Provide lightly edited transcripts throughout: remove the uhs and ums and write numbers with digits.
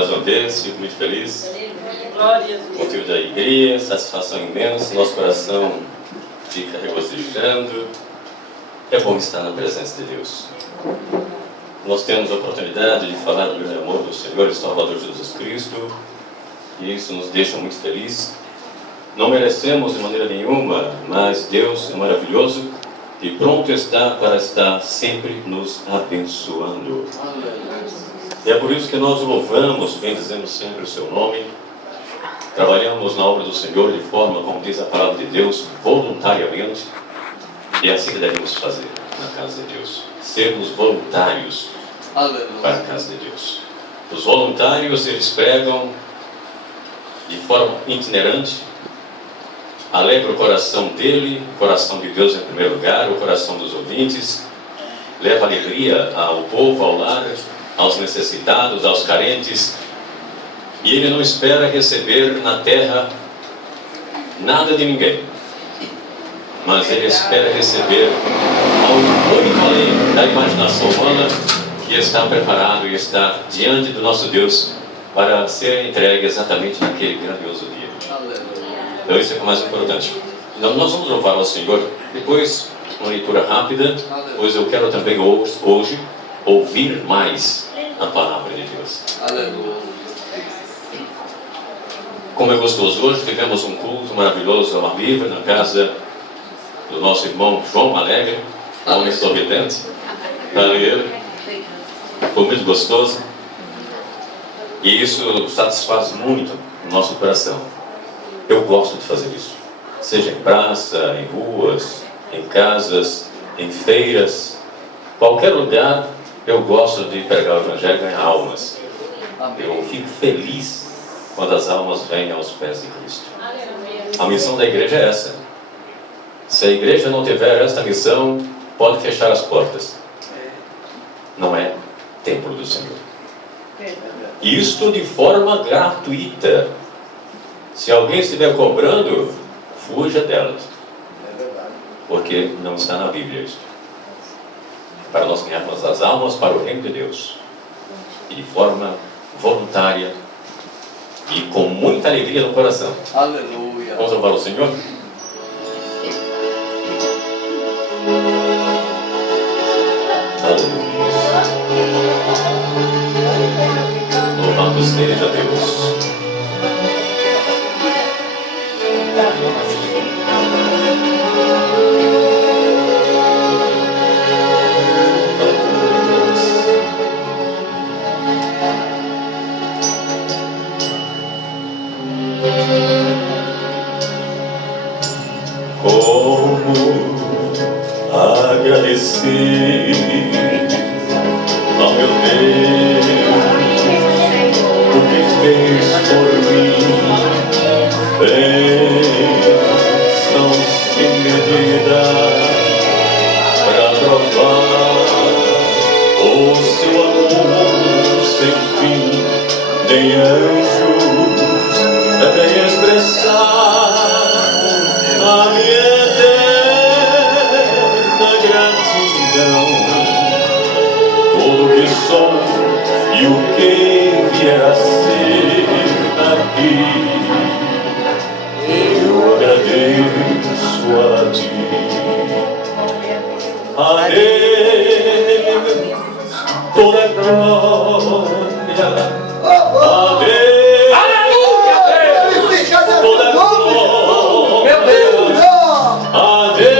mais uma vez, fico muito feliz. Motivo de alegria, satisfação imensa, nosso coração fica regozijando. É bom estar na presença de Deus. Nós temos a oportunidade de falar do grande amor do Senhor e Salvador Jesus Cristo, e isso nos deixa muito felizes. Não merecemos de maneira nenhuma, mas Deus é maravilhoso e pronto está para estar sempre nos abençoando. E é por isso que nós louvamos, bendizemos sempre o seu nome. Trabalhamos na obra do Senhor de forma, como diz a palavra de Deus, voluntariamente. E é assim que devemos fazer na casa de Deus. Sermos voluntários para a casa de Deus. Os voluntários, eles pregam de forma itinerante, alegra o coração dele, o coração de Deus em primeiro lugar, o coração dos ouvintes, leva alegria ao povo, ao lar, aos necessitados, aos carentes, e ele não espera receber na terra nada de ninguém, mas ele espera receber algo muito além da imaginação humana, que está preparado e está diante do nosso Deus para ser entregue exatamente naquele grandioso dia. Então isso é o mais importante. Então, nós vamos louvar ao Senhor, depois uma leitura rápida, pois eu quero também hoje ouvir mais a palavra de Deus. Como é gostoso hoje, tivemos um culto maravilhoso ao ar livre na casa do nosso irmão João Alegre, homem sorridente, para ele. Foi muito gostoso e isso satisfaz muito o nosso coração. Eu gosto de fazer isso, seja em praça, em ruas, em casas, em feiras, qualquer lugar. Eu gosto de pregar o Evangelho e ganhar almas. Eu fico feliz quando as almas vêm aos pés de Cristo. A missão da igreja é essa. Se a igreja não tiver esta missão, pode fechar as portas. Não é templo do Senhor. Isto de forma gratuita. Se alguém estiver cobrando, fuja delas. Porque não está na Bíblia isso. Para nós ganharmos as almas para o reino de Deus. E de forma voluntária e com muita alegria no coração. Aleluia. Vamos louvar o Senhor? Aleluia. Louvado seja Deus. Como agradecer ao meu Deus o que fez por mim, bênçãos sem medida para provar o seu amor sem fim, nem anjos devem expressar a minha eterna gratidão por o que sou e o que vier a ser daqui. Eu agradeço a ti. A Deus toda a glória. A Deus, aleluia, Deus, toda a glória. Meu Deus. A Deus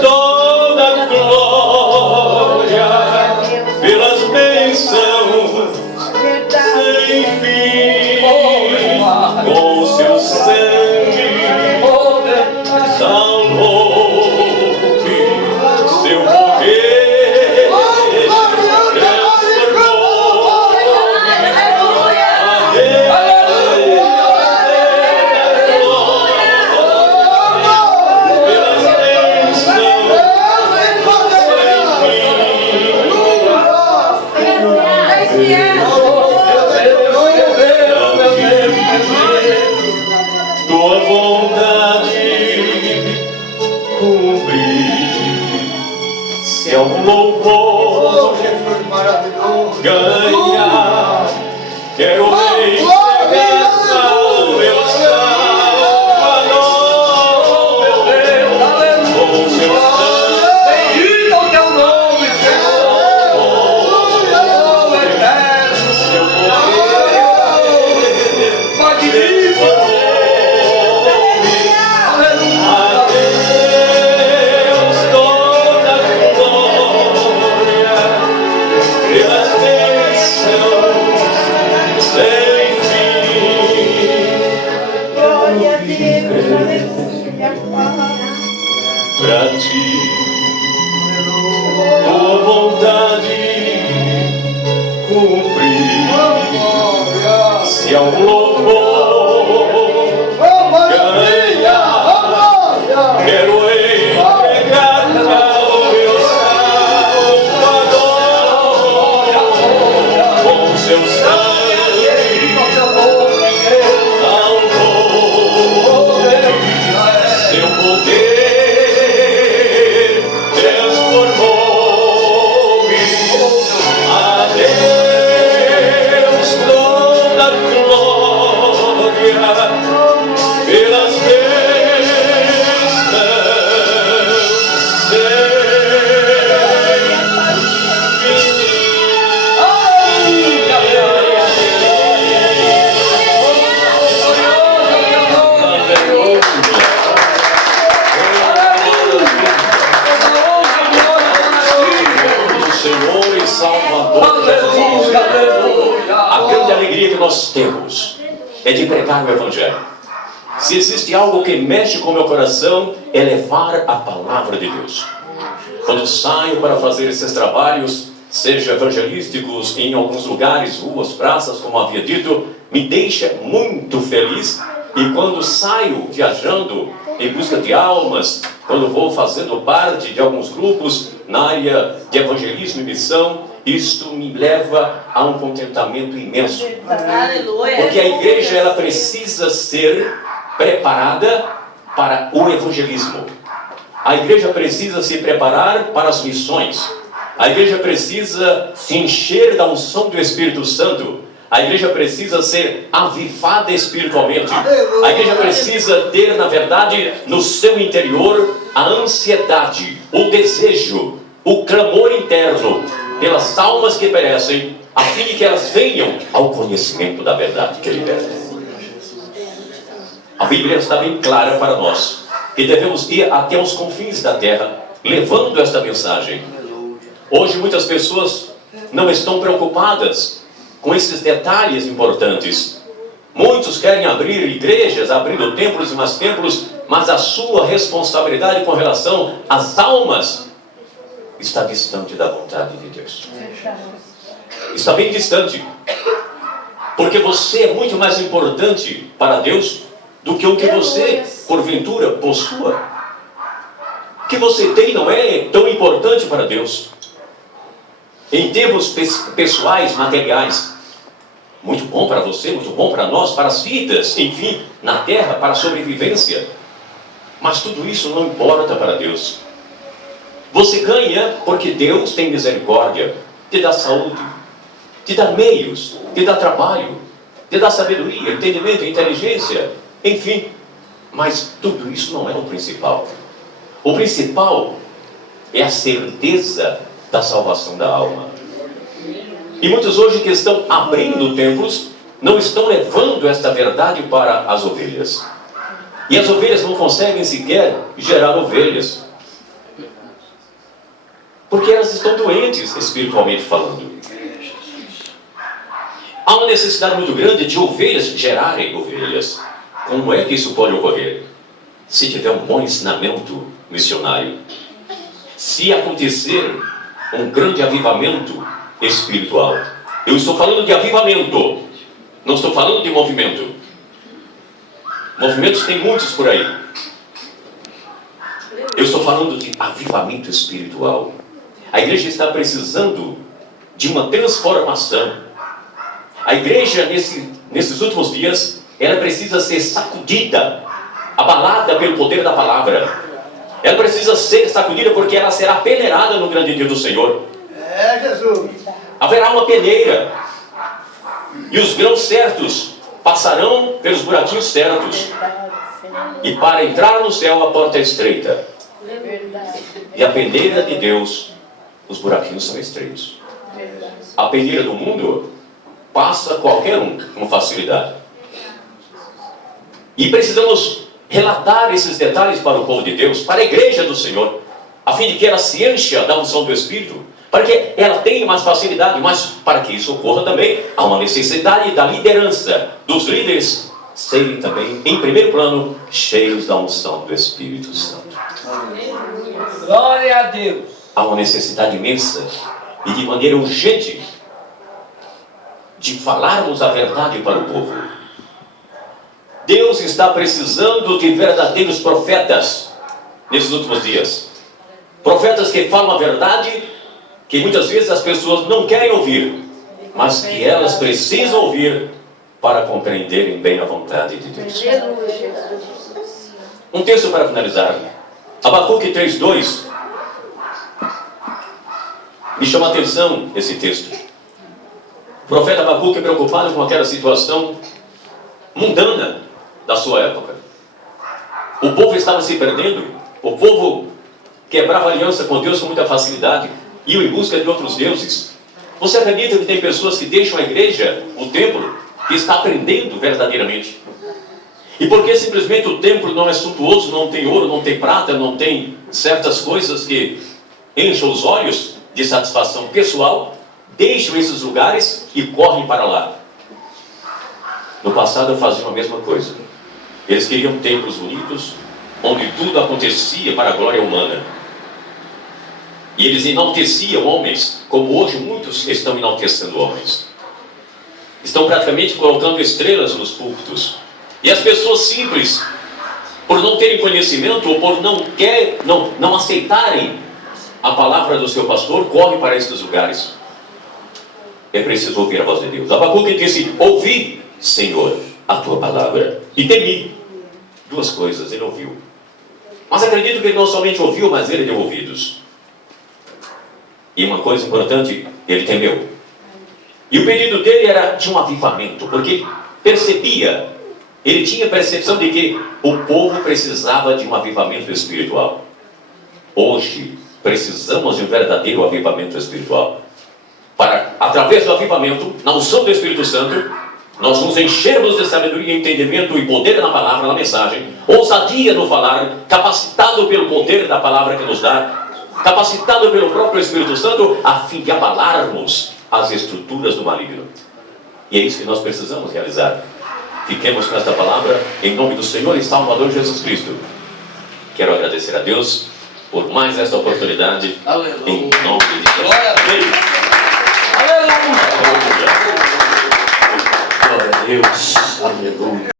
toda a glória pelas bênçãos sem fim, com seu sangue salvou-me, seu poder transformou-me. Se é um louvor ganha, quero entregar ao meu Salvador com seu sangue salvou, seu poder transformou-me. A Deus toda glória pelas Senhor e Salvador Jesus. A grande alegria que nós temos é de pregar o Evangelho. Se existe algo que mexe com o meu coração, é levar a palavra de Deus. Quando saio para fazer esses trabalhos, seja evangelísticos em alguns lugares, ruas, praças, como havia dito, me deixa muito feliz. E quando saio viajando em busca de almas, quando vou fazendo parte de alguns grupos na área de evangelismo e missão, isto me leva a um contentamento imenso. Porque a igreja ela precisa ser preparada para o evangelismo. A igreja precisa se preparar para as missões. A igreja precisa se encher da unção do Espírito Santo. A igreja precisa ser avivada espiritualmente. A igreja precisa ter, na verdade, no seu interior, a ansiedade, o desejo, o clamor interno pelas almas que perecem, a fim de que elas venham ao conhecimento da verdade que liberta. A Bíblia está bem clara para nós, que devemos ir até os confins da terra, levando esta mensagem. Hoje muitas pessoas não estão preocupadas com esses detalhes importantes. Muitos querem abrir igrejas, abrindo templos e mais templos, mas a sua responsabilidade com relação às almas está distante da vontade de Deus. Está bem distante. Porque você é muito mais importante para Deus do que o que você, porventura, possua. O que você tem não é tão importante para Deus. Em termos pessoais, materiais, muito bom para você, muito bom para nós, para as vidas, enfim, na terra, para a sobrevivência. Mas tudo isso não importa para Deus. Você ganha porque Deus tem misericórdia, te dá saúde, te dá meios, te dá trabalho, te dá sabedoria, entendimento, inteligência, enfim. Mas tudo isso não é o principal. O principal é a certeza da salvação da alma. E muitos hoje que estão abrindo templos não estão levando esta verdade para as ovelhas. E as ovelhas não conseguem sequer gerar ovelhas, porque elas estão doentes espiritualmente falando. Há uma necessidade muito grande de ovelhas gerarem ovelhas. Como é que isso pode ocorrer? Se tiver um bom ensinamento missionário, se acontecer um grande avivamento espiritual. Eu estou falando de avivamento, não estou falando de movimento. Movimentos tem muitos por aí. Eu estou falando de avivamento espiritual. A igreja está precisando de uma transformação. A igreja nesses últimos dias, ela precisa ser sacudida, abalada pelo poder da palavra. Ela precisa ser sacudida porque ela será peneirada no grande dia do Senhor. Jesus. Haverá uma peneira. E os grãos certos passarão pelos buraquinhos certos. E para entrar no céu a porta é estreita. E a peneira de Deus, os buraquinhos são estreitos. A peneira do mundo passa qualquer um com facilidade. E precisamos relatar esses detalhes para o povo de Deus, para a igreja do Senhor, a fim de que ela se encha da unção do Espírito, para que ela tenha mais facilidade, mas para que isso ocorra também, há uma necessidade da liderança, dos líderes serem também, em primeiro plano, cheios da unção do Espírito Santo. Glória a Deus. Há uma necessidade imensa e de maneira urgente de falarmos a verdade para o povo. Deus está precisando de verdadeiros profetas nesses últimos dias. Profetas que falam a verdade, que muitas vezes as pessoas não querem ouvir, mas que elas precisam ouvir para compreenderem bem a vontade de Deus. Um texto para finalizar. Abacuque 3:2. Me chama a atenção esse texto. O profeta Abacuque, preocupado com aquela situação mundana da sua época. O povo estava se perdendo. O povo quebrava aliança com Deus com muita facilidade. Ia em busca de outros deuses. Você acredita que tem pessoas que deixam a igreja, o templo, que está aprendendo verdadeiramente? E porque simplesmente o templo não é suntuoso, não tem ouro, não tem prata, não tem certas coisas que enchem os olhos de satisfação pessoal, deixam esses lugares e correm para lá. No passado faziam a mesma coisa. Eles queriam templos bonitos, onde tudo acontecia para a glória humana. E eles enalteciam homens, como hoje muitos estão enaltecendo homens. Estão praticamente colocando estrelas nos púlpitos. E as pessoas simples, por não terem conhecimento ou por não aceitarem a palavra do seu pastor, correm para esses lugares. É preciso ouvir a voz de Deus. Abacuque disse: ouvi, Senhor, a tua palavra, e temi. Duas coisas, ele ouviu. Mas acredito que ele não somente ouviu, mas ele deu ouvidos. E uma coisa importante, ele temeu. E o pedido dele era de um avivamento, porque ele percebia, ele tinha percepção de que o povo precisava de um avivamento espiritual. Hoje, precisamos de um verdadeiro avivamento espiritual. Para, através do avivamento, na unção do Espírito Santo, nós nos enchermos de sabedoria, entendimento e poder na palavra, na mensagem, ousadia no falar, capacitado pelo poder da palavra que nos dá, capacitado pelo próprio Espírito Santo, a fim de abalarmos as estruturas do maligno. E é isso que nós precisamos realizar. Fiquemos com esta palavra, em nome do Senhor e Salvador Jesus Cristo. Quero agradecer a Deus por mais esta oportunidade. Aleluia. Em nome de Jesus. Glória a Deus.